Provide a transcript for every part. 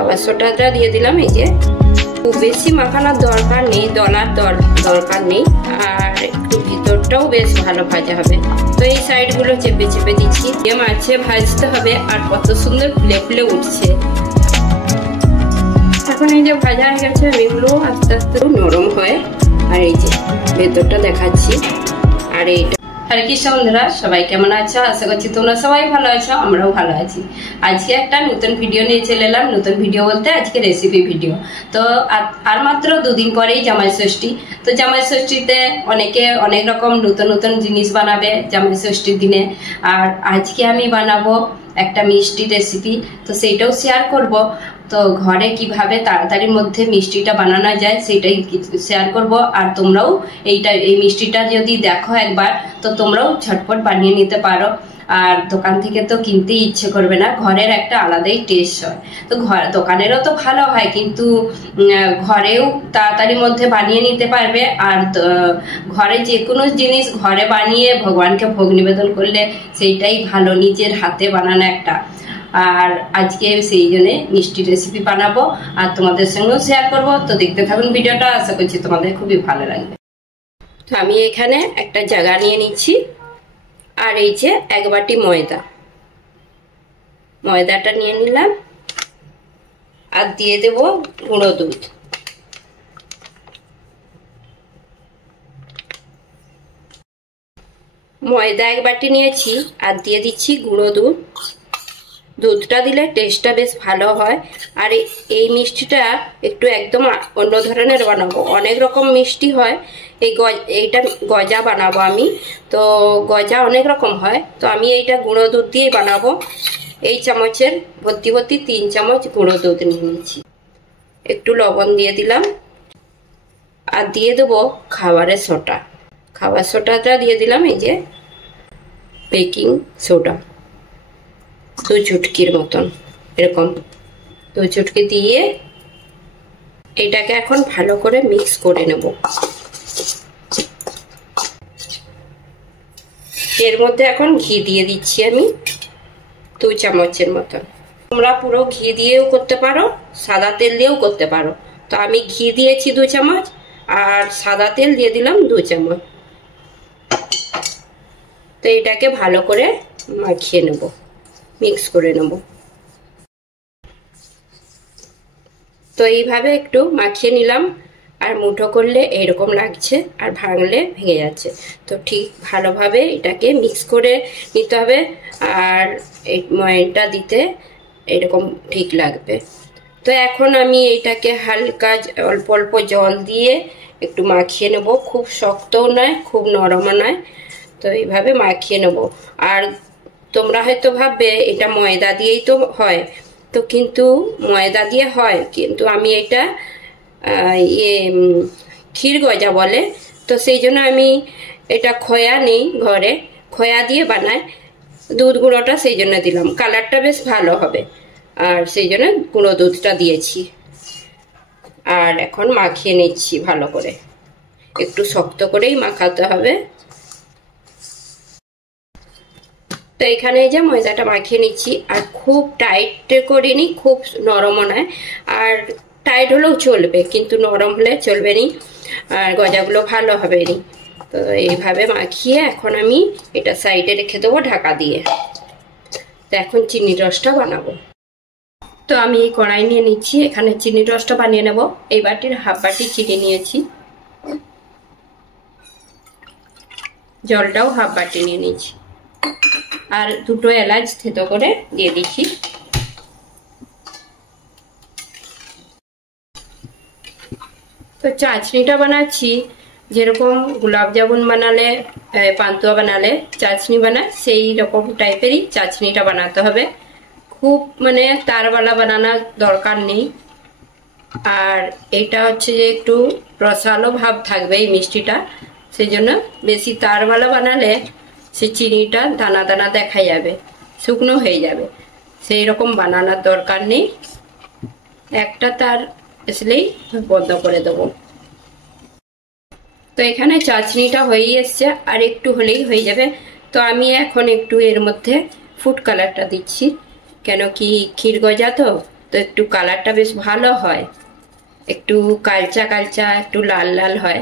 খাবার সোডাটা দিয়ে দিলাম। এই যে খুব বেশি মাখানোর দরকার নেই, দলার দরকার নেই, আর একটু ভিতরটাও বেশ ভালো ভাজা হবে। তো এই সাইডগুলো চেপে চেপে দিচ্ছি। মাছে ভাজতে হবে, আর কত সুন্দর ফুলে ফুলে উঠছে। এখন এই যে ভাজা হয়ে গেছে, এগুলো আস্তে আস্তে নরম হয়। আর এই যে ভেতরটা দেখাচ্ছি। আর এইটা হরে কৃষ্ণ বন্ধুরা, সবাই কেমন আছো? আশা করছি তোমরা সবাই ভালো আছো, আমরাও ভালো আছি। আজকে একটা নতুন ভিডিও নিয়ে চলে এলাম। নতুন ভিডিও বলতে আজকে রেসিপি ভিডিও। তো আর মাত্র দুদিন পরেই জামাই ষষ্ঠী। তো জামাই ষষ্ঠীতে অনেকে অনেক রকম নতুন নতুন জিনিস বানাবে জামাই ষষ্ঠীর দিনে। আর আজকে আমি বানাবো একটা মিষ্টি রেসিপি, তো সেইটাও শেয়ার করব। তো ঘরে কিভাবে তাড়াতাড়ির মধ্যে মিষ্টিটা বানানো যায় সেটাই শেয়ার করব। আর তোমরাও এই মিষ্টিটা যদি দেখো একবার, তো তোমরাও ঝটপট বানিয়ে নিতে পারো। আর দোকান থেকে তো কিনতেই ইচ্ছে করবে না, ঘরের একটা আলাদাই টেস্ট হয়। তো দোকানেরও তো ভালো হয়, কিন্তু ঘরেও তাড়াতাড়ির মধ্যে বানিয়ে নিতে পারবে। আর ঘরে যে কোনো জিনিস ঘরে বানিয়ে ভগবানকে ভোগ নিবেদন করলে সেইটাই ভালো, নিজের হাতে বানানো একটা। আর আজকে সেই জন্যে মিষ্টি রেসিপি বানাবো আর তোমাদের সঙ্গেও শেয়ার করব। তো দেখতে থাকুন ভিডিওটা, আশা করছি তোমাদের খুবই ভালো লাগবে। তো আমি এখানে একটা জায়গা নিয়ে নিচ্ছি, আর এই যে এক বাটি ময়দাটা নিয়ে নিলাম, আর দিয়ে দেব গুঁড়ো দুধ। ময়দা এক বাটি নিয়েছি, আর দিয়ে দিচ্ছি গুঁড়ো দুধ। দুধটা দিলে টেস্টটা বেশ ভালো হয়। আর এই মিষ্টিটা একটু একদম অন্য ধরনের বানাবো। অনেক রকম মিষ্টি হয়, এইটা গজা বানাবো আমি। তো গজা অনেক রকম হয়, তো আমি এইটা গুঁড়ো দুধ দিয়েই বানাবো। এই চামচের ভর্তি 3 চামচ গুঁড়ো দুধ নিয়ে নিচ্ছি। একটু লবণ দিয়ে দিলাম, আর দিয়ে দেবো খাবার সোডাটা দিয়ে দিলাম। এই যে বেকিং সোডা 2 চুটকির মতন, এরকম 2 চুটকি দিয়ে এটাকে এখন ভালো করে মিক্স করে নেব। এর মধ্যে এখন ঘি দিয়ে দিচ্ছি আমি 2 চামচের মতন। তোমরা পুরো ঘি দিয়েও করতে পারো, সাদা তেল দিয়েও করতে পারো। তো আমি ঘি দিয়েছি 2 চামচ, আর সাদা তেল দিয়ে দিলাম 2 চামচ। তো এটাকে ভালো করে মাখিয়ে নেব, মিক্স করে নেব। তো এইভাবে একটু মাখিয়ে নিলাম। আর মুঠো করলে এইরকম লাগছে, আর ভাঙলে ভেঙে যাচ্ছে। তো ঠিক ভালোভাবে এটাকে মিক্স করে নিতে হবে। আর এই ময়দাটা দিতে এরকম ঠিক লাগবে। তো এখন আমি এইটাকে হালকা অল্প অল্প জল দিয়ে একটু মাখিয়ে নেব। খুব শক্তও নয়, খুব নরমও নয়। তো এইভাবে মাখিয়ে নেব। আর তোমরা হয়তো ভাববে এটা ময়দা দিয়েই তো হয়, তো কিন্তু ময়দা দিয়ে হয়, কিন্তু আমি এটা ক্ষীর গজা বলে। তো সেই জন্য আমি এটা খোয়া নেই ঘরে, খোয়া দিয়ে বানাই। দুধ গুঁড়োটা সেই জন্য দিলাম, কালারটা বেশ ভালো হবে, আর সেই জন্য গুঁড়ো দুধটা দিয়েছি। আর এখন মাখিয়ে নিচ্ছি ভালো করে, একটু শক্ত করেই মাখাতে হবে। তো এখানে এই যে ময়দাটা মাখিয়ে নিচ্ছি, আর খুব টাইট করিনি, খুব নরমও নয়। আর টাইট হলেও চলবে, কিন্তু নরম হলে চলবে নি, আর গজাগুলো ভালো হবে নি। তো এইভাবে মাখিয়ে এখন আমি এটা সাইডে রেখে দেবো ঢাকা দিয়ে। তো এখন চিনির রসটা বানাবো। তো আমি এই কড়াই নিয়ে নিচ্ছি, এখানে চিনির রসটা বানিয়ে নেব। এই বাটির হাফ বাটি চিনি নিয়েছি, জলটাও হাফ বাটি নিয়ে নিচ্ছি, আর 2টো এলাচ থেতো করে দিয়ে দিচ্ছি। তো চাশনিটা বানাচ্ছি যেরকম গোলাপ জামুন বানালে, পান্তুয়া বানালে চাশনি বানায়, সেই রকম টাইপেরই চাশনিটা বানাতে হবে। খুব মানে তারওয়ালা বানানোর দরকার নেই। আর এটা হচ্ছে যে একটু রসালো ভাব থাকবে এই মিষ্টিটা, সেই জন্য বেশি তারওয়ালা বানালে সে চিনিটা দানা দানা দেখা যাবে, শুকনো হয়ে যাবে। সেই রকম বানানোর দরকার নেই, একটা তার আসলেই বন্ধ করে দেবো। তো এখানে চাশনিটা হয়েই এসছে, আর একটু হলেই হয়ে যাবে। তো আমি এখন একটু এর মধ্যে ফুড কালারটা দিচ্ছি, কেন কি ক্ষীর গজা তো তো একটু কালারটা বেশ ভালো হয়, একটু কালচা কালচা একটু লাল লাল হয়,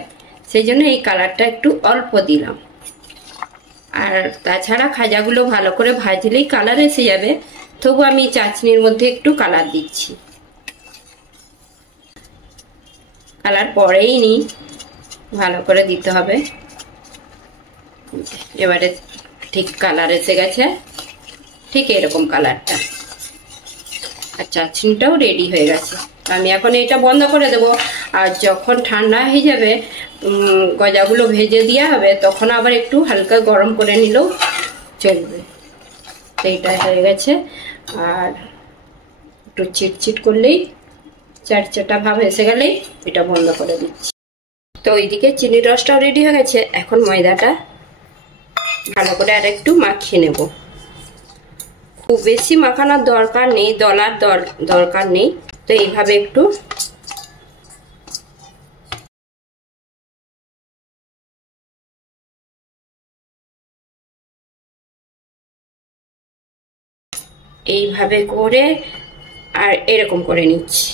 সেই জন্য এই কালারটা একটু অল্প দিলাম। আর তাছাড়া খাজাগুলো ভালো করে ভাজলেই কালার এসে যাবে, তবু আমি চাটনির মধ্যে একটু কালার দিচ্ছি। কালার পরেই নি, ভালো করে দিতে হবে। এবারে ঠিক কালার এসে গেছে, ঠিক এরকম কালারটা। আর চাটনিটাও রেডি হয়ে গেছে। আমি এখন এটা বন্ধ করে দেব। আর যখন ঠান্ডা হয়ে যাবে, গজাগুলো ভেজে দেওয়া হবে, তখন আবার একটু হালকা গরম করে নিলেও চলবে। এইটা হয়ে গেছে। আর একটু চিটচিট করলেই, চাটচাটা ভাব এসে গেলেই এটা বন্ধ করে দিচ্ছি। তো ওইদিকে চিনির রসটাও রেডি হয়ে গেছে। এখন ময়দাটা ভালো করে আর একটু মাখিয়ে নেব। খুব বেশি মাখানোর দরকার নেই, দলার দরকার নেই। তো এইভাবে একটু এইভাবে করে আর এরকম করে নিচ্ছি।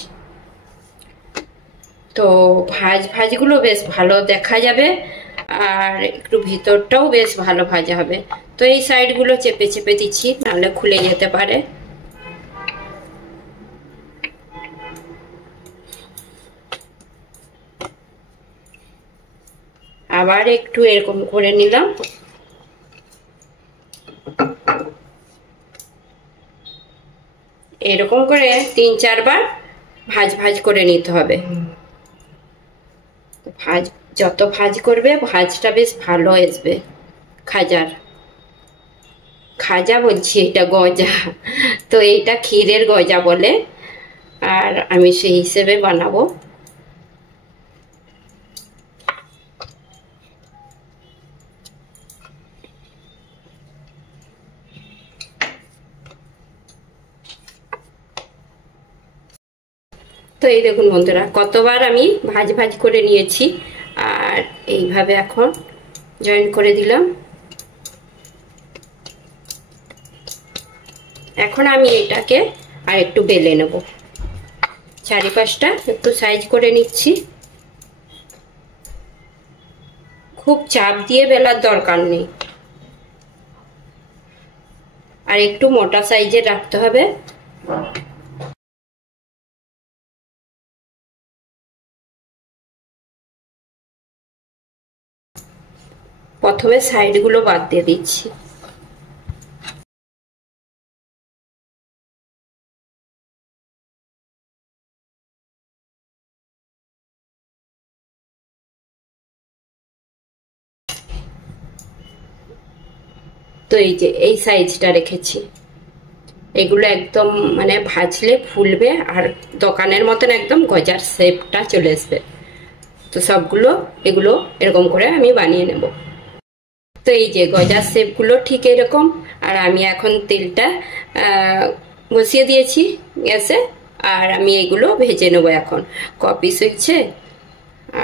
তো ভাজগুলো বেশ ভালো দেখা যাবে, আর একটু ভিতরটাও বেশ ভালো ভাজা হবে। তো এই সাইডগুলো চেপে চেপে দিচ্ছি, নাহলে খুলে যেতে পারে। আবার একটু এরকম করে নিলাম। এরকম করে 3-4 বার ভাজ করে নিতে হবে। যত ভাজ করবে ভাজটা বেশ ভালো আসবে। খাজা বলছি, এটা গজা, তো এইটা ক্ষীরের গজা বলে, আর আমি সেই হিসেবে বানাবো। তো এই দেখুন বন্ধুরা, কতবার আমি ভাজ করে নিয়েছি। আর এইভাবে এখন জয়েন করে দিলাম। এখন আমি এটাকে আর একটু বেলে নেব। চারিপাশটা একটু সাইজ করে নিচ্ছি। খুব চাপ দিয়ে বেলার দরকার নেই, আর একটু মোটা সাইজের রাখতে হবে। প্রথমে সাইডগুলো বাদ দিয়ে দিচ্ছি। তো এই যে এই সাইজটা রেখেছি, এগুলো একদম মানে ভাজলে ফুলবে, আর দোকানের মতন একদম গজার শেপটা চলে আসবে। তো সবগুলো এগুলো এরকম করে আমি বানিয়ে নেব। তো এই যে গজার শেপগুলো ঠিক এরকম। আর আমি এখন তেলটা বসিয়ে দিয়েছি গ্যাসে, আর আমি এগুলো ভেজে নেবো। এখন ক পিস হচ্ছে,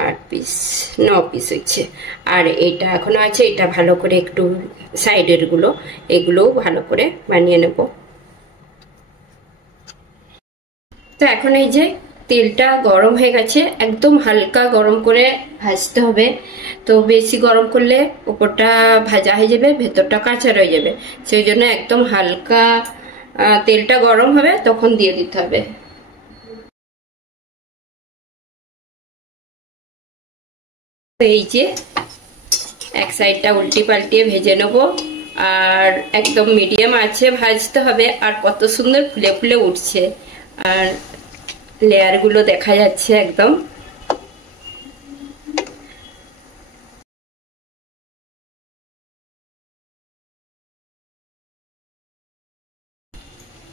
8 পিস 9 পিস হচ্ছে। আর এটা এখনো আছে, এটা ভালো করে একটু সাইডের গুলো, এগুলোও ভালো করে বানিয়ে নেব। তো এখন এই যে তেলটা গরম হয়ে গেছে, একদম হালকা গরম করে ভাজতে হবে। তো বেশি গরম করলে উপরটা ভাজা হয়ে যাবে, ভেতরটা কাঁচা রয়ে যাবে। সেই জন্য একদম হালকা তেলটা গরম হবে তখন দিয়ে দিতে হবে। এই যে এক সাইডটা উল্টি পাল্টিয়ে ভেজে নেব, আর একদম মিডিয়াম আছে ভাজতে হবে। আর কত সুন্দর ফুলে ফুলে উঠছে, আর লেয়ার গুলো দেখা যাচ্ছে একদম।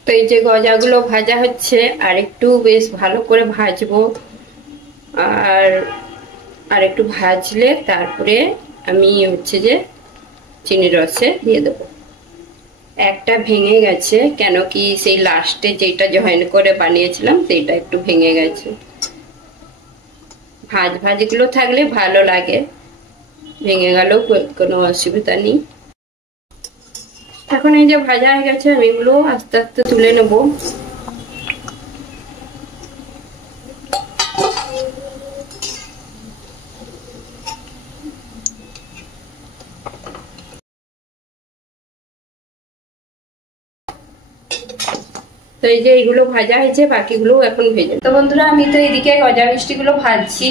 তো এই যে গজাগুলো ভাজা হচ্ছে, আর একটু বেশ ভালো করে ভাজবো। আর একটু ভাজলে তারপরে আমি হচ্ছে যে চিনি রসে দিয়ে দেবো। একটা ভেঙে গেছে, কেন কি সেই লাস্টে যেটা জয়েন করে বানিয়েছিলাম সেটা একটু ভেঙে গেছে। ভাজগুলো থাকলে ভালো লাগে, ভেঙে গেলেও কোনো অসুবিধা নেই। এখন এই যে ভাজা হয়ে গেছে, আমি এগুলো আস্তে আস্তে তুলে নেব। এই যে এইগুলো ভাজা হয়েছে, বাকিগুলো এখন ভেজে। তো বন্ধুরা আমি তো এদিকে গজা মিষ্টিগুলো ভাজছি,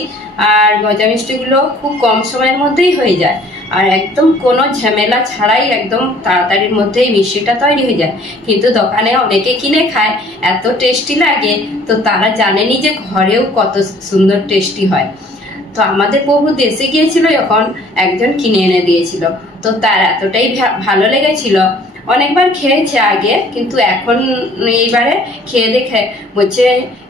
আর গজা মিষ্টিগুলো খুব কম সময়ের মধ্যেই হয়ে যায়, আর একদম কোনো ঝামেলা ছাড়াই একদম তাড়াতাড়ির মধ্যেই মিষ্টিটা তৈরি হয়ে যায়। কিন্তু দোকানে অনেকে কিনে খায়, এত টেস্টি লাগে, তো তারা জানেনি যে ঘরেও কত সুন্দর টেস্টি হয়। তো আমাদের প্রভু দেশে গিয়েছিল যখন, একজন কিনে এনে দিয়েছিল, তো তার এতটাই ভালো লেগেছিল। অনেকবার খেয়েছে আগে, কিন্তু এখন এইবারে খেয়ে দেখে বলছে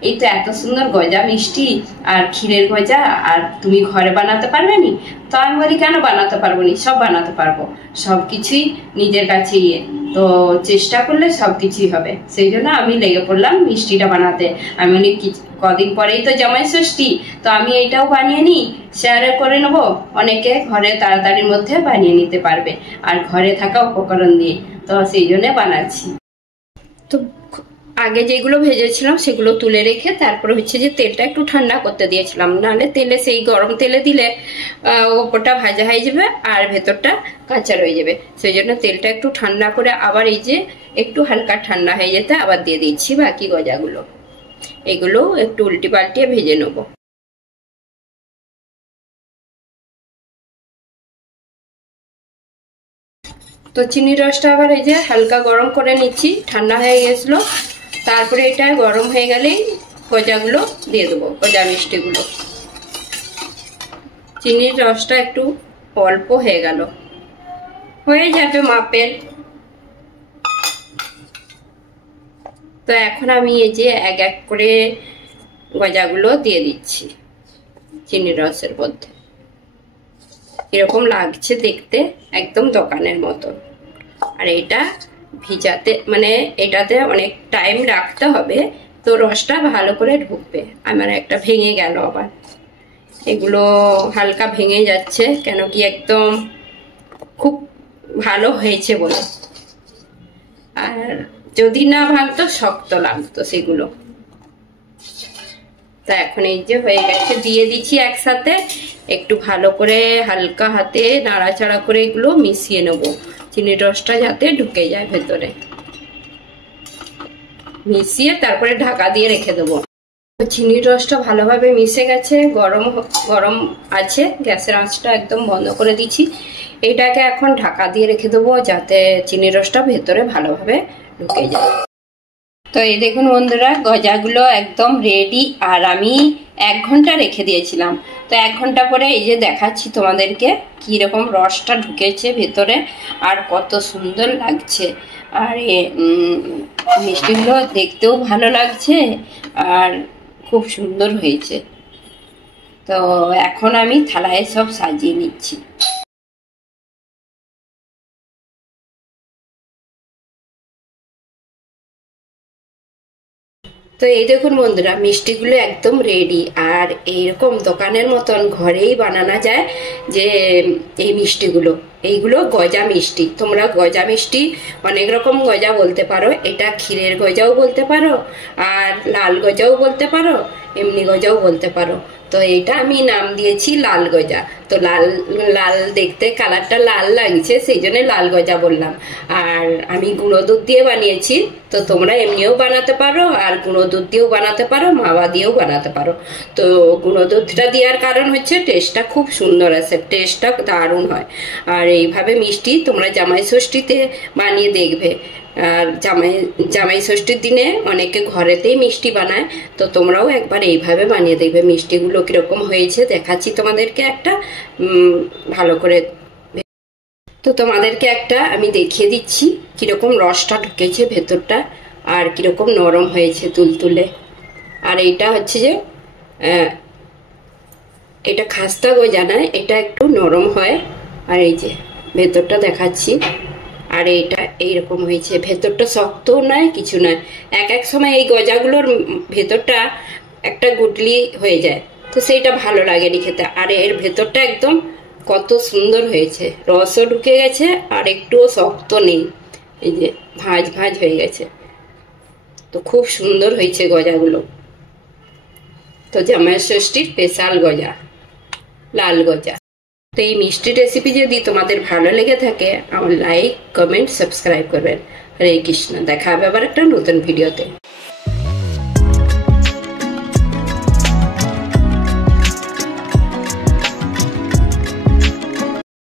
এই তো এত সুন্দর গজা মিষ্টি আর ক্ষীরের গজা, আর তুমি ঘরে বানাতে পারবে নি? তো আমি বলি কেন বানাতে পারবো নি, সব বানাতে পারবো, সব কিছুই নিজের কাছে তো চেষ্টা করলে সব কিছুই হবে। সেই জন্য আমি লেগে পড়লাম মিষ্টিটা বানাতে। আমি বলি কদিন পরেই তো জামাই ষষ্ঠী, তো আমি এটাও বানিয়ে নিই, শেয়ার করে নেবো, অনেকে ঘরে তাড়াতাড়ির মধ্যে বানিয়ে নিতে পারবে আর ঘরে থাকা উপকরণ দিয়ে। তো সেই জন্য বানাচ্ছি। তো আগে যেগুলো ভেজেছিলাম সেগুলো তুলে রেখে তারপরে হচ্ছে যে তেলটা একটু ঠান্ডা করতে দিয়েছিলাম, নাহলে তেলে সেই গরম তেলে দিলে ওপরটা ভাজা হয়ে যাবে আর ভেতরটা কাঁচা রয়ে যাবে। সেই জন্য তেলটা একটু ঠান্ডা করে আবার এই যে একটু হালকা ঠান্ডা হয়ে যেতে আবার দিয়ে দিচ্ছি বাকি গজাগুলো। এগুলো একটু উল্টি পাল্টিয়ে ভেজে নেবো। তো চিনির রসটা আবার এই যে হালকা গরম করে নিচ্ছি, ঠান্ডা হয়ে গেছিলো। তারপরে এটা গরম হয়ে গেলেই গজাগুলো দিয়ে দেবো, গজা মিষ্টিগুলো। চিনির রসটা একটু অল্প হয়ে গেল, হয়ে যাবে মাপের। তো এখন আমি এই যে এক এক করে গজাগুলো দিয়ে দিচ্ছি চিনির রসের মধ্যে। এরকম লাগছে দেখতে, একদম দোকানের মতো। আর এটা ভিজাতে মানে এটাতে অনেক টাইম রাখতে হবে, তো রসটা ভালো করে ঢুকবে। আমার একটা ভেঙে গেল আবার, এগুলো হালকা ভেঙে যাচ্ছে কেন কি একদম খুব ভালো হয়েছে বলে, আর যদি না ভাঙতো শক্ত লাগতো সেগুলো। তা এখন এই যে হয়ে গেছে, দিয়ে দিচ্ছি একসাথে, একটু ভালো করে হালকা হাতে নাড়াচাড়া করে এগুলো মিশিয়ে নেব, চিনির রসটা যাতে ঢুকে যায় ভেতরে। মিশিয়ে তারপরে ঢাকা দিয়ে রেখে দেবো। চিনির রসটা ভালোভাবে মিশে গেছে, গরম আছে, গ্যাসের আঁচটা একদম বন্ধ করে দিচ্ছি। এটাকে এখন ঢাকা দিয়ে রেখে দেবো যাতে চিনির রসটা ভেতরে ভালোভাবে ঢুকে যায়। তো এই দেখুন বন্ধুরা, গজাগুলো একদম রেডি, আর আমি 1 ঘন্টা রেখে দিয়েছিলাম। তো 1 ঘন্টা পরে এই যে দেখাচ্ছি তোমাদেরকে কিরকম রসটা ঢুকেছে ভেতরে আর কত সুন্দর লাগছে। আর মিষ্টিগুলো দেখতেও ভালো লাগছে আর খুব সুন্দর হয়েছে। তো এখন আমি থালায় সব সাজিয়ে নিচ্ছি। তো এই দেখুন বন্ধুরা, মিষ্টিগুলো একদম রেডি, আর এইরকম দোকানের মতন ঘরেই বানানো যায় যে এই মিষ্টিগুলো। এইগুলো গজা মিষ্টি। তোমরা গজা মিষ্টি অনেক রকম গজা বলতে পারো, এটা ক্ষীরের গজাও বলতে পারো, আর লাল গজাও বলতে পারো, এমনি গজাও বলতে পারো। তো এটা আমি নাম দিয়েছি লাল গজা। তো লাল দেখতে কালারটা লাল লাগছে, সেই জন্য লাল গজা বললাম। আর আমি গুঁড়ো দুধ দিয়ে বানিয়েছি, তো তোমরা এমনিও বানাতে পারো, আর গুঁড়ো দুধ দিয়েও বানাতে পারো, মাওয়া দিয়েও বানাতে পারো। তো গুঁড়ো দুধটা দেওয়ার কারণ হচ্ছে টেস্টটা খুব সুন্দর আসে, টেস্টটা দারুণ হয়। আর এইভাবে মিষ্টি তোমরা জামাই ষষ্ঠীতে বানিয়ে দেখবে। আর জামাই ষষ্ঠীর দিনে অনেকে ঘরেতেই মিষ্টি বানায়, তো তোমরাও একবার এইভাবে বানিয়ে দেখবে। মিষ্টিগুলো কিরকম হয়েছে দেখাচ্ছি তোমাদেরকে একটা ভালো করে। তো তোমাদেরকে একটা আমি দেখিয়ে দিচ্ছি কিরকম রসটা ঢুকেছে ভেতরটা, আর কিরকম নরম হয়েছে তুলতুলে। আর এইটা হচ্ছে যে এটা খাস্তা গজা না, এটা একটু নরম হয়। আর এই যে ভেতরটা দেখাচ্ছি, আর এইটা এইরকম হয়েছে, ভেতরটা শক্তও নয় কিছু নয়। এক সময় এই গজাগুলোর ভেতরটা একটা গুটলি হয়ে যায়, তো সেইটা ভালো লাগেনি খেতে। আর এর ভেতরটা একদম কত সুন্দর হয়েছে, রসও ঢুকে গেছে আর একটুও শক্ত নেই, এই যে ভাঁজ ভাঁজ হয়ে গেছে। তো খুব সুন্দর হয়েছে গজাগুলো। তো জামাই ষষ্ঠীর স্পেশাল গজা, লাল গজা। তো এই মিষ্টি রেসিপি যদি তোমাদের ভালো লেগে থাকে, আমার লাইক কমেন্ট সাবস্ক্রাইব করবেন। হরে কৃষ্ণ, দেখা হবে আবার একটা নতুন ভিডিওতে।